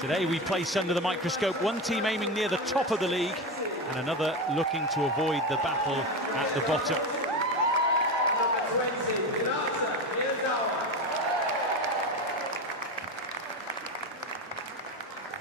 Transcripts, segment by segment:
Today we place under the microscope one team aiming near the top of the league and another looking to avoid the battle at the bottom.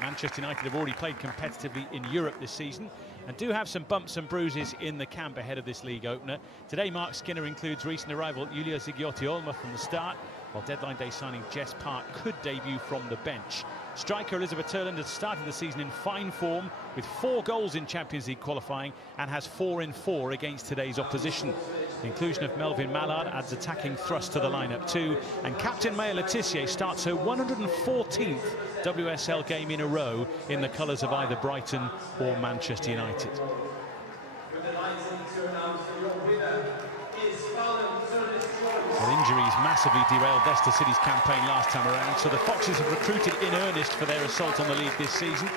Manchester United have already played competitively in Europe this season and do have some bumps and bruises in the camp ahead of this league opener. Today Mark Skinner includes recent arrival Julia Zigiotti-Olma from the start, while deadline day signing Jess Park could debut from the bench. Striker Elizabeth Turland has started the season in fine form with 4 goals in Champions League qualifying and has 4 in 4 against today's opposition. The inclusion of Melvin Mallard adds attacking thrust to the lineup too, and captain Maya Letitia starts her 114th WSL game in a row in the colours of either Brighton or Manchester United. Well, injuries massively derailed Leicester City's campaign last time around, so the Foxes have recruited in earnest for their assault on the league this season.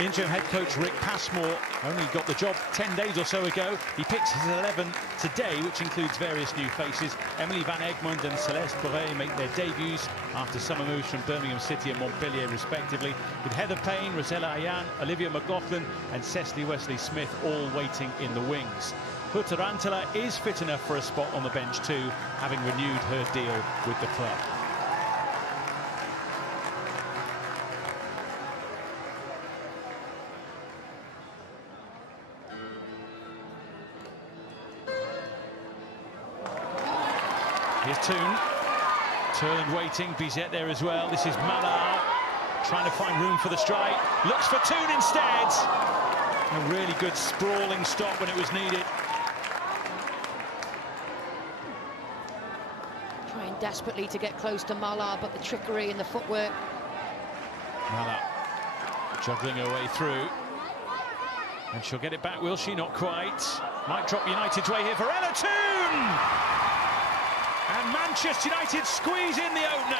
Interim head coach Rick Passmore only got the job 10 days or so ago. He picks his 11 today, which includes various new faces. Emily Van Egmond and Celeste Boré make their debuts after summer moves from Birmingham City and Montpellier respectively, with Heather Payne, Rosella Ayan, Olivia McLaughlin and Cecily Wesley-Smith all waiting in the wings. Hutarantala is fit enough for a spot on the bench too, having renewed her deal with the club. Here's Toon. Turland waiting, Bizet there as well. This is Mallard trying to find room for the strike. Looks for Toon instead. A really good sprawling stop when it was needed. Trying desperately to get close to Mallard, but the trickery and the footwork. Mallard juggling her way through. And she'll get it back, will she? Not quite. Might drop United's way here for Ella Toon! And Manchester United squeeze in the opener.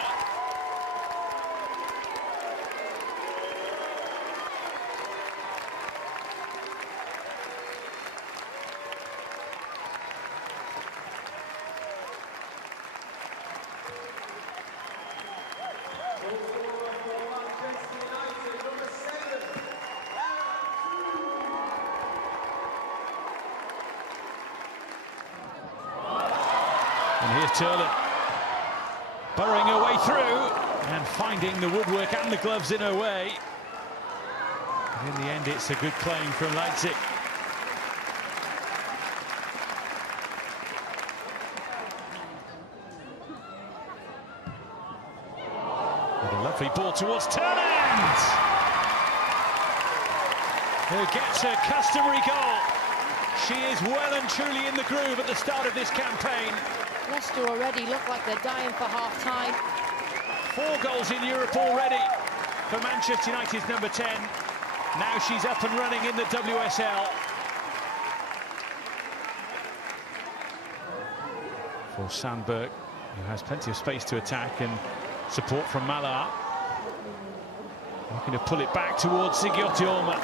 And here's Turland, burrowing her way through and finding the woodwork and the gloves in her way. And in the end, it's a good claim from Leipzig. With a lovely ball towards Turland, who gets her customary goal. She is well and truly in the groove at the start of this campaign. Leicester already look like they're dying for half-time. 4 goals in Europe already for Manchester United's number 10. Now she's up and running in the WSL. For Sandberg, who has plenty of space to attack, and support from Mallard. Looking to pull it back towards Zigiotti-Olma,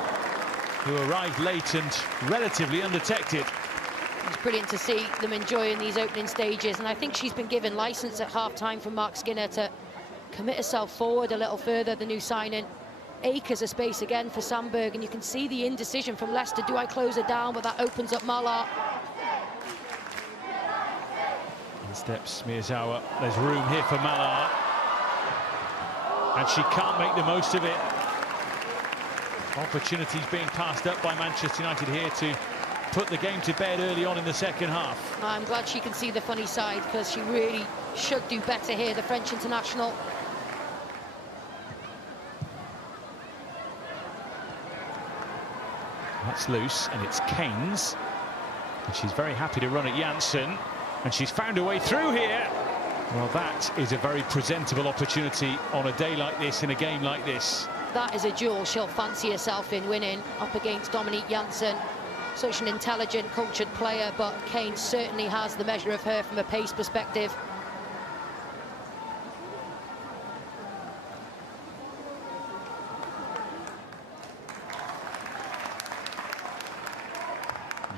who arrived late and relatively undetected. It's brilliant to see them enjoying these opening stages, and I think she's been given license at half-time from Mark Skinner to commit herself forward a little further, the new signing. Acres of space again for Sandberg, and you can see the indecision from Leicester. Do I close her down? But that opens up Mallard. In steps Miyazawa. There's room here for Mallard, and she can't make the most of it. Opportunities being passed up by Manchester United here to put the game to bed early on in the second half. I'm glad she can see the funny side, because she really should do better here, the French international. That's loose, and it's Keynes. And she's very happy to run at Janssen, and she's found her way through here. Well, that is a very presentable opportunity on a day like this, in a game like this. That is a duel she'll fancy herself in winning, up against Dominique Janssen. Such an intelligent, cultured player, but Kane certainly has the measure of her from a pace perspective.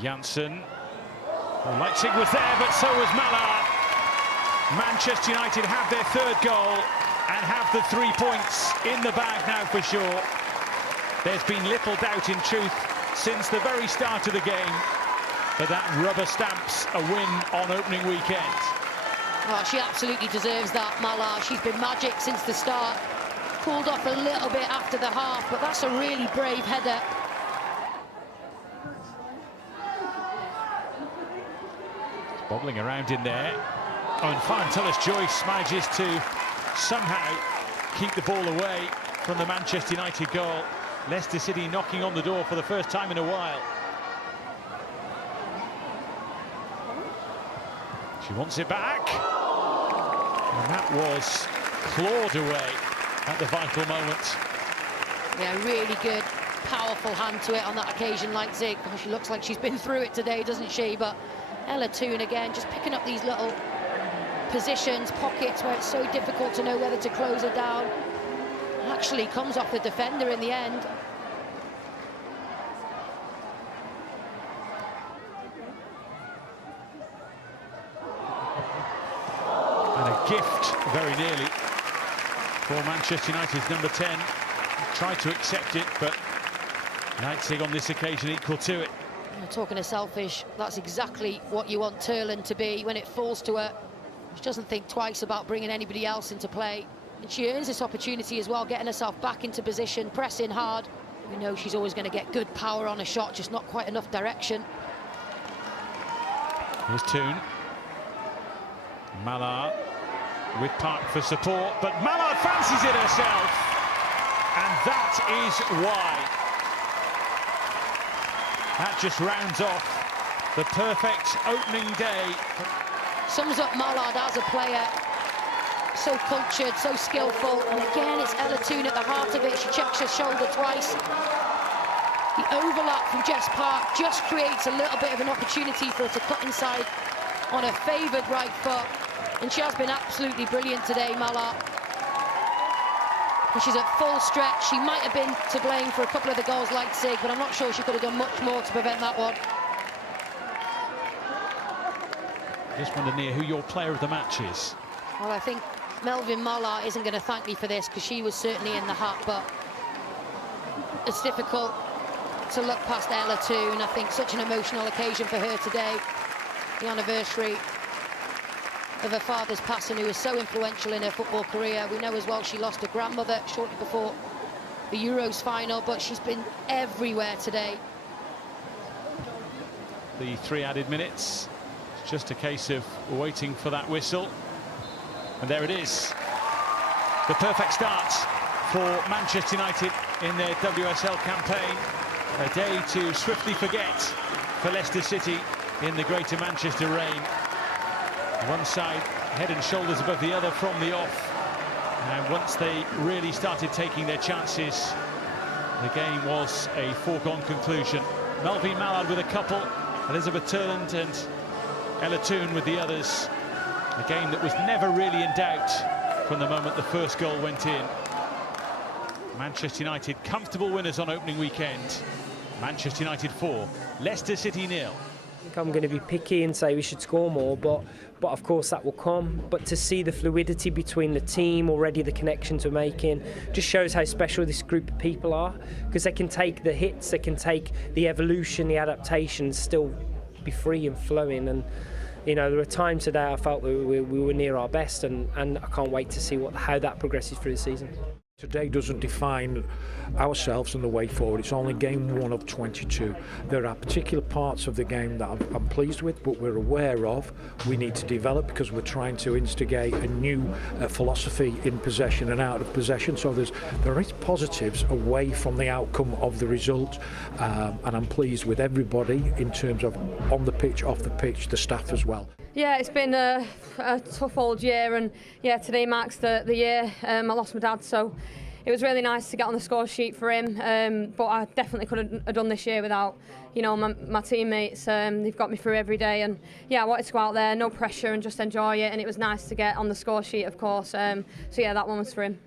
Janssen. Well, Leipzig was there, but so was Mallard. Manchester United have their 3rd goal. and have the 3 points in the bag now for sure. There's been little doubt in truth since the very start of the game that that rubber stamps a win on opening weekend. Oh, she absolutely deserves that, Mala. She's been magic since the start. Pulled off a little bit after the half, but that's a really brave header. Bobbling around in there. Oh, and Farntillis Joyce manages to somehow keep the ball away from the Manchester United goal. Leicester City knocking on the door for the first time in a while. She wants it back. And that was clawed away at the vital moment. Yeah, really good, powerful hand to it on that occasion, Leipzig. Oh, she looks like she's been through it today, doesn't she? But Ella Toon again, just picking up these little positions, pockets where it's so difficult to know whether to close her down. Actually comes off the defender in the end. And a gift, very nearly, for Manchester United's number 10. Tried to accept it, but Leipzig on this occasion equal to it. Talking of selfish, that's exactly what you want Turland to be. When it falls to her, she doesn't think twice about bringing anybody else into play. And she earns this opportunity as well, getting herself back into position, pressing hard. We know she's always going to get good power on a shot, just not quite enough direction. Here's Toon. Mallard with Park for support, but Mallard fancies it herself. And that is why. That just rounds off the perfect opening day. Sums up Mallard as a player. So cultured, so skillful, and again it's Ella Toon at the heart of it. She checks her shoulder twice. The overlap from Jess Park just creates a little bit of an opportunity for her to cut inside on her favoured right foot, and she has been absolutely brilliant today, Mallard. And she's at full stretch. She might have been to blame for a couple of the goals Leipzig, but I'm not sure she could have done much more to prevent that one. Just wonder, Nia, who your player of the match is. Well, I think Melvin Mallard isn't going to thank me for this because she was certainly in the hat, but it's difficult to look past Ella Toon. I think such an emotional occasion for her today, the anniversary of her father's passing, who was so influential in her football career. We know as well she lost her grandmother shortly before the Euros final, but she's been everywhere today. The 3 added minutes. It's just a case of waiting for that whistle. And there it is. The perfect start for Manchester United in their WSL campaign. A day to swiftly forget for Leicester City in the Greater Manchester reign. One side head and shoulders above the other from the off. And once they really started taking their chances, the game was a foregone conclusion. Melvin Mallard with a couple, Elizabeth Turland and Ella Toon with the others. A game that was never really in doubt from the moment the first goal went in. Manchester United comfortable winners on opening weekend. Manchester United 4, Leicester City 0. I think I'm going to be picky and say we should score more, but of course that will come. But to see the fluidity between the team already, the connections we're making, just shows how special this group of people are, because they can take the hits, they can take the evolution, the adaptation, still be free and flowing. And you know, there were times today I felt we were near our best, and I can't wait to see how that progresses through the season. Today doesn't define ourselves and the way forward. It's only game 1 of 22. There are particular parts of the game that I'm pleased with, but we're aware of we need to develop, because we're trying to instigate a new philosophy in possession and out of possession. So there is positives away from the outcome of the result, and I'm pleased with everybody in terms of on the pitch, off the pitch, the staff as well. Yeah, it's been a tough old year, and yeah, today marks the year. I lost my dad, so it was really nice to get on the score sheet for him. But I definitely couldn't have done this year without, you know, my teammates. They've got me through every day, and yeah, I wanted to go out there, no pressure, and just enjoy it. And it was nice to get on the score sheet, of course. So yeah, that one was for him.